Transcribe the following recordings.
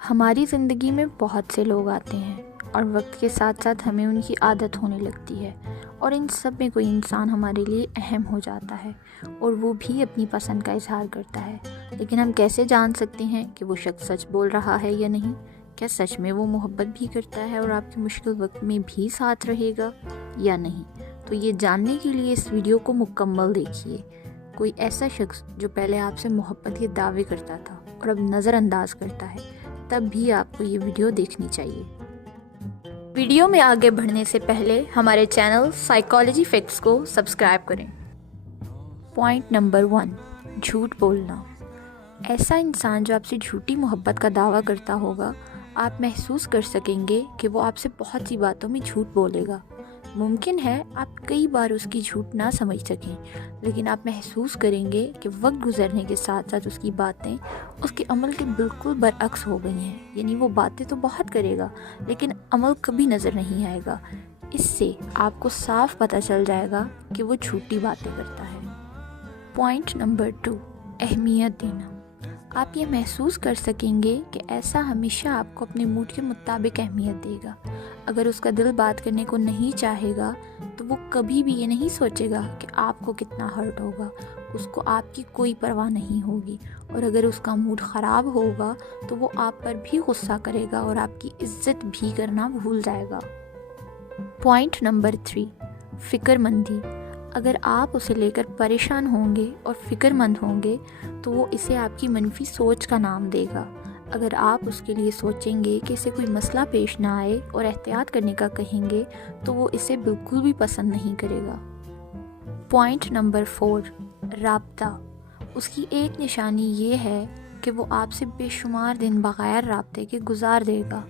ہماری زندگی میں بہت سے لوگ آتے ہیں اور وقت کے ساتھ ساتھ ہمیں ان کی عادت ہونے لگتی ہے، اور ان سب میں کوئی انسان ہمارے لیے اہم ہو جاتا ہے اور وہ بھی اپنی پسند کا اظہار کرتا ہے۔ لیکن ہم کیسے جان سکتے ہیں کہ وہ شخص سچ بول رہا ہے یا نہیں؟ کیا سچ میں وہ محبت بھی کرتا ہے اور آپ کے مشکل وقت میں بھی ساتھ رہے گا یا نہیں؟ تو یہ جاننے کے لیے اس ویڈیو کو مکمل دیکھیے۔ کوئی ایسا شخص جو پہلے آپ سے محبت کے دعوے کرتا تھا اور اب نظر انداز کرتا ہے، تب بھی آپ کو یہ ویڈیو دیکھنی چاہیے۔ ویڈیو میں آگے بڑھنے سے پہلے ہمارے چینل سائیکالوجی فیکٹس کو سبسکرائب کریں۔ پوائنٹ نمبر 1، جھوٹ بولنا۔ ایسا انسان جو آپ سے جھوٹی محبت کا دعویٰ کرتا ہوگا، آپ محسوس کر سکیں گے کہ وہ آپ سے بہت سی باتوں میں جھوٹ بولے گا۔ ممکن ہے آپ کئی بار اس کی جھوٹ نہ سمجھ سکیں، لیکن آپ محسوس کریں گے کہ وقت گزرنے کے ساتھ ساتھ اس کی باتیں اس کے عمل کے بالکل برعکس ہو گئی ہیں۔ یعنی وہ باتیں تو بہت کرے گا لیکن عمل کبھی نظر نہیں آئے گا۔ اس سے آپ کو صاف پتہ چل جائے گا کہ وہ جھوٹی باتیں کرتا ہے۔ پوائنٹ نمبر 2، اہمیت دینا۔ آپ یہ محسوس کر سکیں گے کہ ایسا ہمیشہ آپ کو اپنے موڈ کے مطابق اہمیت دے گا۔ اگر اس کا دل بات کرنے کو نہیں چاہے گا تو وہ کبھی بھی یہ نہیں سوچے گا کہ آپ کو کتنا ہرٹ ہوگا۔ اس کو آپ کی کوئی پرواہ نہیں ہوگی، اور اگر اس کا موڈ خراب ہوگا تو وہ آپ پر بھی غصہ کرے گا اور آپ کی عزت بھی کرنا بھول جائے گا۔ پوائنٹ نمبر 3، فکر مندی۔ اگر آپ اسے لے کر پریشان ہوں گے اور فکر مند ہوں گے تو وہ اسے آپ کی منفی سوچ کا نام دے گا۔ اگر آپ اس کے لیے سوچیں گے کہ اسے کوئی مسئلہ پیش نہ آئے اور احتیاط کرنے کا کہیں گے تو وہ اسے بالکل بھی پسند نہیں کرے گا۔ پوائنٹ نمبر 4، رابطہ۔ اس کی ایک نشانی یہ ہے کہ وہ آپ سے بے شمار دن بغیر رابطے کے گزار دے گا،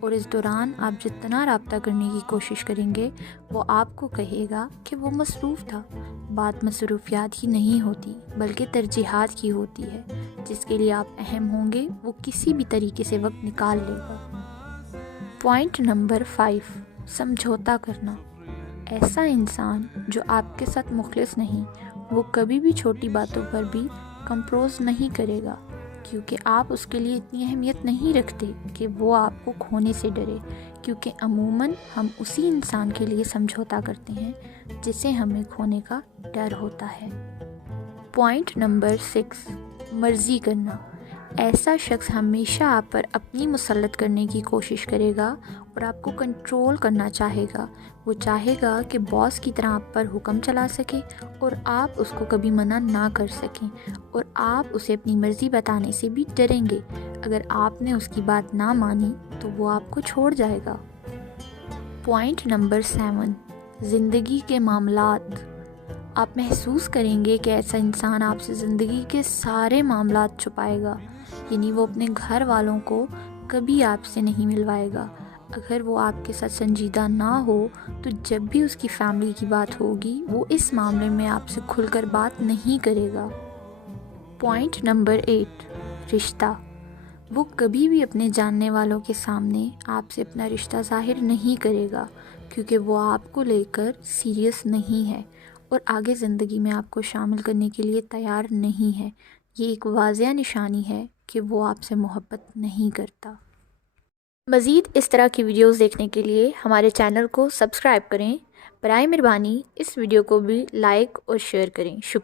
اور اس دوران آپ جتنا رابطہ کرنے کی کوشش کریں گے وہ آپ کو کہے گا کہ وہ مصروف تھا۔ بات مصروفیات کی نہیں ہوتی بلکہ ترجیحات کی ہوتی ہے۔ جس کے لیے آپ اہم ہوں گے وہ کسی بھی طریقے سے وقت نکال لے گا۔ پوائنٹ نمبر 5، سمجھوتا کرنا۔ ایسا انسان جو آپ کے ساتھ مخلص نہیں، وہ کبھی بھی چھوٹی باتوں پر بھی کمپروز نہیں کرے گا، کیونکہ آپ اس کے لیے اتنی اہمیت نہیں رکھتے کہ وہ آپ کو کھونے سے ڈرے، کیونکہ عموماً ہم اسی انسان کے لیے سمجھوتا کرتے ہیں جسے ہمیں کھونے کا ڈر ہوتا ہے۔ پوائنٹ نمبر 6، مرضی کرنا۔ ایسا شخص ہمیشہ آپ پر اپنی مسلط کرنے کی کوشش کرے گا اور آپ کو کنٹرول کرنا چاہے گا۔ وہ چاہے گا کہ باس کی طرح آپ پر حکم چلا سکے اور آپ اس کو کبھی منع نہ کر سکیں، اور آپ اسے اپنی مرضی بتانے سے بھی ڈریں گے۔ اگر آپ نے اس کی بات نہ مانی تو وہ آپ کو چھوڑ جائے گا۔ پوائنٹ نمبر 7، زندگی کے معاملات۔ آپ محسوس کریں گے کہ ایسا انسان آپ سے زندگی کے سارے معاملات چھپائے گا، یعنی وہ اپنے گھر والوں کو کبھی آپ سے نہیں ملوائے گا۔ اگر وہ آپ کے ساتھ سنجیدہ نہ ہو تو جب بھی اس کی فیملی کی بات ہوگی وہ اس معاملے میں آپ سے کھل کر بات نہیں کرے گا۔ پوائنٹ نمبر 8، رشتہ۔ وہ کبھی بھی اپنے جاننے والوں کے سامنے آپ سے اپنا رشتہ ظاہر نہیں کرے گا، کیونکہ وہ آپ کو لے کر سیریس نہیں ہے اور آگے زندگی میں آپ کو شامل کرنے کے لیے تیار نہیں ہے۔ یہ ایک واضح نشانی ہے کہ وہ آپ سے محبت نہیں کرتا۔ مزید اس طرح کی ویڈیوز دیکھنے کے لیے ہمارے چینل کو سبسکرائب کریں۔ برائے مہربانی اس ویڈیو کو بھی لائک اور شیئر کریں۔ شکریہ۔